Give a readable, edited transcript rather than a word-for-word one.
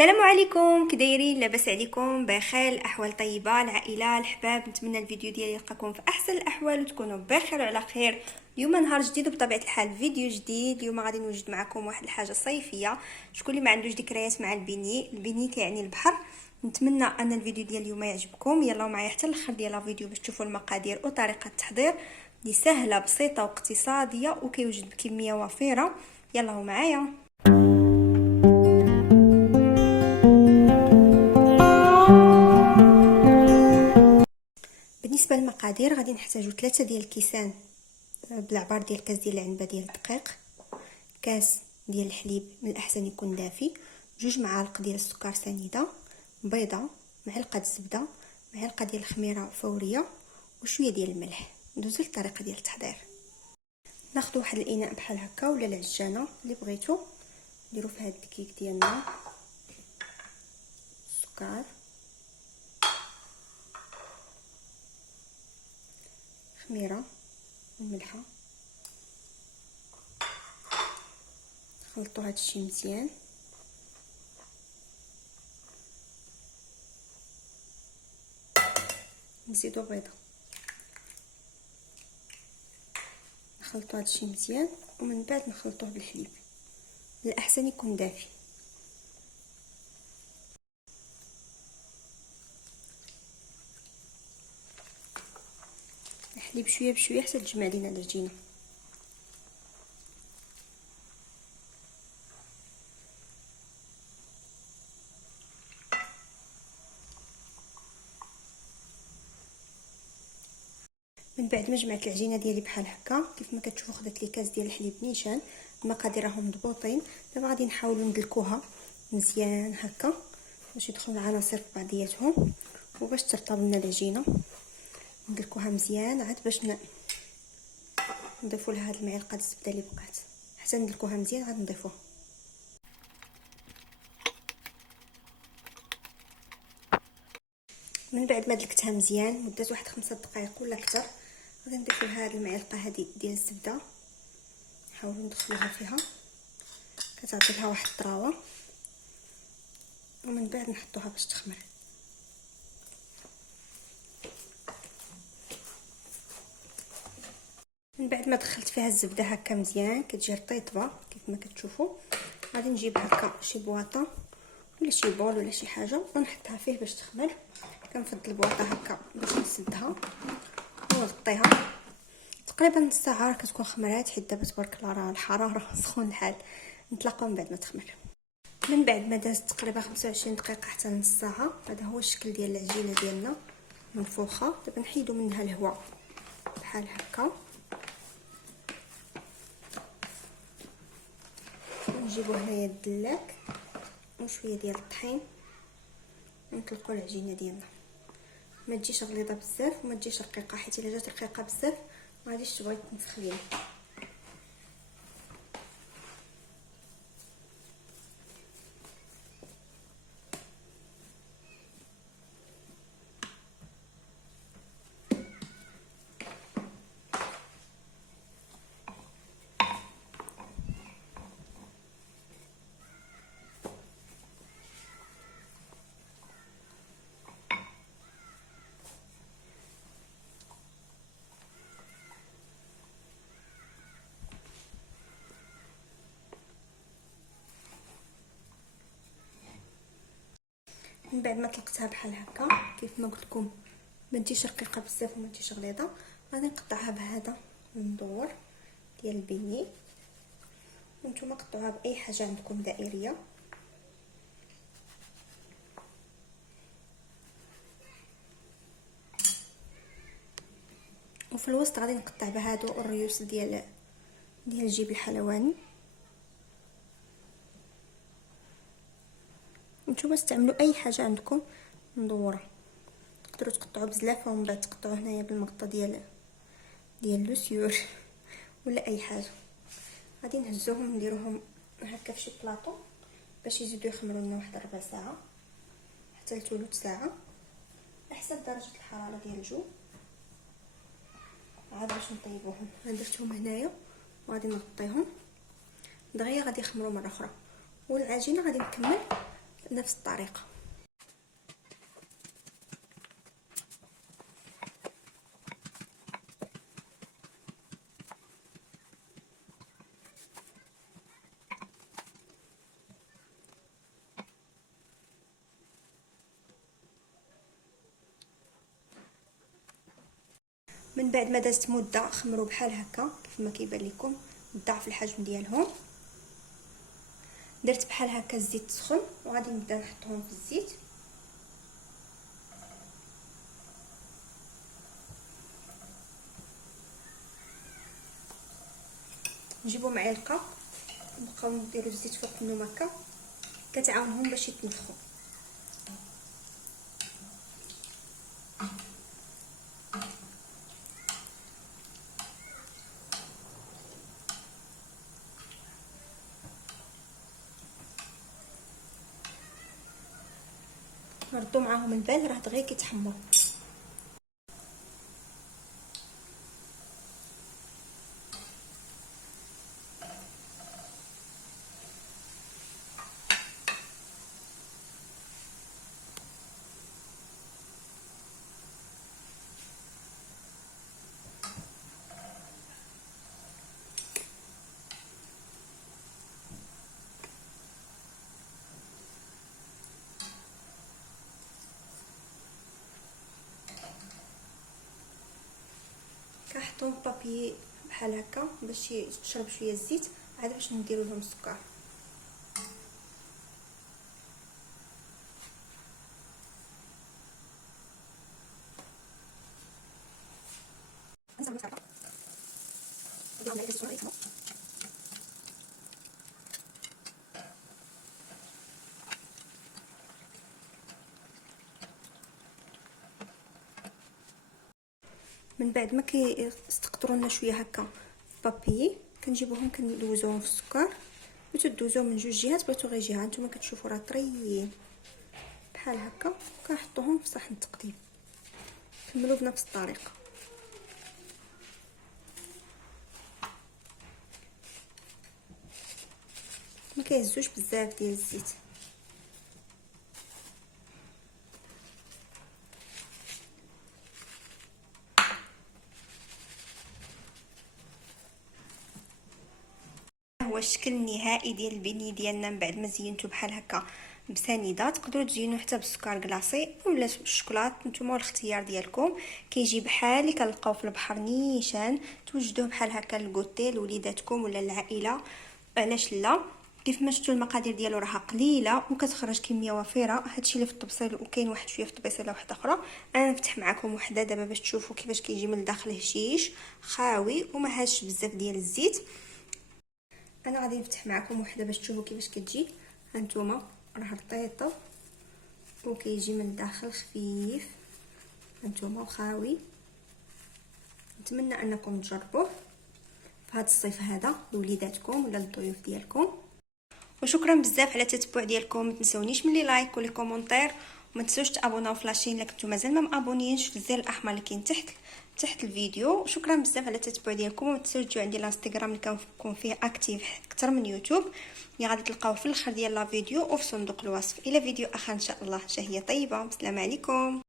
السلام عليكم، كدايرين؟ لاباس عليكم؟ بخير؟ الاحوال طيبه؟ العائله الحباب، نتمنى الفيديو ديالي يلقاكم في احسن الاحوال وتكونوا بخير وعلى خير. اليوم نهار جديد وبطبيعه الحال فيديو جديد. اليوم غادي نوجد معكم واحد الحاجه صيفيه. شكون اللي ما عندوش ذكريات مع البيني كيعني البحر. نتمنى ان الفيديو ديال اليوم يعجبكم. يلا معايا حتى الاخر ديال الفيديو باش تشوفوا المقادير وطريقه التحضير اللي سهله بسيطه واقتصاديه وكيوجد بكميه وفيره. يلا معايا. بالنسبه للمقادير غادي نحتاجو 3 ديال الكيسان بالعبار ديال كاس ديال العنبه ديال الدقيق، كاس ديال الحليب من الاحسن يكون دافي، 2 معالق ديال السكر سنيده، بيضه، معلقه زبده، معلقه ديال الخميره فوريه وشويه ديال الملح. ندوزو للطريقه ديال التحضير. ناخذ واحد الاناء بحال هكا ولا العجانه اللي بغيتو، نديرو فيها الدقيق ديالنا، السكر، خميره والملحه. نخلطوا هادشي مزيان. نزيدو بيضه، نخلطوا هادشي مزيان ومن بعد نخلطوه بالحليب. الاحسن يكون دافي. الحليب شويه بشويه حتى تجمع لينا العجينه. من بعد ما جمعت العجينه ديالي بحال هكا كيف ما كتشوفوا خدات لي كاس ديال الحليب نيشان، المقادير راهم مضبوطين. دابا غادي نحاولوا ندلكوها مزيان هكا باش يدخلوا العناصر في بعضياتهم وباش ترطب لنا العجينه. ندلكوها مزيان عاد باش نضيفوا لها هاد المعلقه الزبده اللي بقات. حتى ندلكوها مزيان عاد نضيفوها. من بعد ما دلكتها مزيان مده واحد 5 دقائق ولا اكثر، غادي نضيف لها هاد المعلقه هذه ديال الزبده. نحاولوا ندخلوها فيها، كتعطي لها واحد الطراوه. ومن بعد نحطوها باش تخمر. من بعد ما دخلت فيها الزبده هكا مزيان كتجي رطيطبه كيف ما كتشوفوا، غادي نجيب هكا شي بواطه ولا شي بول ولا شي حاجه ونحطها فيه باش تخمر. كنفضل البواطه هكا باش نسدها ونغطيها تقريبا نص ساعه كتكون خمرات، حيت دابا تبارك الله راه الحراره سخون الحال. نتلاقاو من بعد ما تخمر. من بعد ما دازت تقريبا 25 دقيقه حتى نص ساعه، هذا هو الشكل ديال العجينه ديالنا منفوخه. دابا نحيدو منها الهواء بحال هكا، نجيبو هنايا الدلاك وشويه ديال الطحين ونطلقوا العجينه ديالنا. ما تجيش غليظه بزاف وما تجيش رقيقه، حيت الا جات رقيقه بزاف ما غاديش تبغي تنفخ لينا. من بعد ما طلقتها بحال هكا كيف ما قلت لكم، ما تجيش رقيقه بزاف وما تجيش غليظه، غادي نقطعها بهذا المدور ديال البيني. وانتم قطعوها باي حاجه عندكم دائريه. وفي الوسط غادي نقطع بهادو الريوس ديال الجيب الحلواني. نتوما استعملوا اي حاجه عندكم مدوره، تقدروا تقطعوا بزلافه ومن بعد تقطعوا هنايا بالمغطى ديال لوسيور ولا اي حاجه. غادي نهزوهم نديروهم هكا في شي بلاطو باش يزيدوا يخمروا لنا واحد ربع ساعه حتى لثلث ساعه حسب درجه الحراره ديال الجو. عاد باش نطيبوهم درتهم هنايا وغادي نغطيهم دغيا غادي يخمروا مره اخرى. والعجينه غادي نكمل نفس الطريقه. من بعد ما دازت مده خمروا بحال هكا كيف ما كيبان لكم ضعف الحجم ديالهم. درت بحال هكا الزيت سخن وغادي نبدا نحطهم في الزيت. نجيبوا معلقه نبقاو نديروا الزيت فوق منهم هكا كتعاونهم باش يتنفخوا. نردو معاهم البال راه دغيا كيتحمر. كنحطهم في بابي بحال هكا باش يشرب شويه الزيت، عاد باش نديرو لهم السكر. من بعد ما كيستقطروا لنا شويه هكا بابي كنجيبوهم كندوزوهم في السكر. بغيتو دوزوهم من جوج جهات، بغيتو غير جهه. نتوما كتشوفوا راه طريين بحال هكا. كنحطوهم في صحن التقديم. كملوا بنفس الطريقه. ما كيهزوش بزاف ديال الزيت. هو الشكل النهائي ديال البني ديالنا من بعد ما زينتو بحال هكا بسنيده. تقدروا تزينوا حتى بالسكر كلاصي ولا بالشوكولات، نتوما والاختيار ديالكم. كيجي بحال اللي كنلقاو في البحر نيشان. توجدوه بحال هكا للكوتي لوليداتكم ولا العائله، علاش لا. كيف ما شفتوا المقادير ديالو راها قليله وكتخرج كميه وفيره. هادشي اللي في الطبسيل، وكاين واحد شويه في الطبسيله واحده اخرى. انا نفتح معكم وحده دابا باش تشوفوا كيفاش كيجي من الداخل هشيش خاوي وما هاش بزاف ديال الزيت. انا غادي نفتح معكم وحده باش تشوفوا كيفاش كتجي. هانتوما راه رطيطه وكيجي من الداخل خفيف هانتوما وخاوي. نتمنى انكم تجربوه في هذا الصيف هذا لوليداتكم ولا للضيوف ديالكم. وشكرا بزاف على التتبع ديالكم. ما تنسونيش من لي لايك ولي كومونتير، وما تنسوش تابوناو في لاشين الا كنتو مازال ما مابونيينش في الزر الاحمر اللي كاين تحت الفيديو. شكرا بزاف على التتبع ديالكم. وما تنسوش تجيو عندي الانستغرام اللي كنكون فيه اكتيف اكثر من يوتيوب، اللي غادي تلقاوه في الاخر ديال لا فيديو وفي صندوق الوصف. الى فيديو اخر ان شاء الله. شهيه طيبه. السلام عليكم.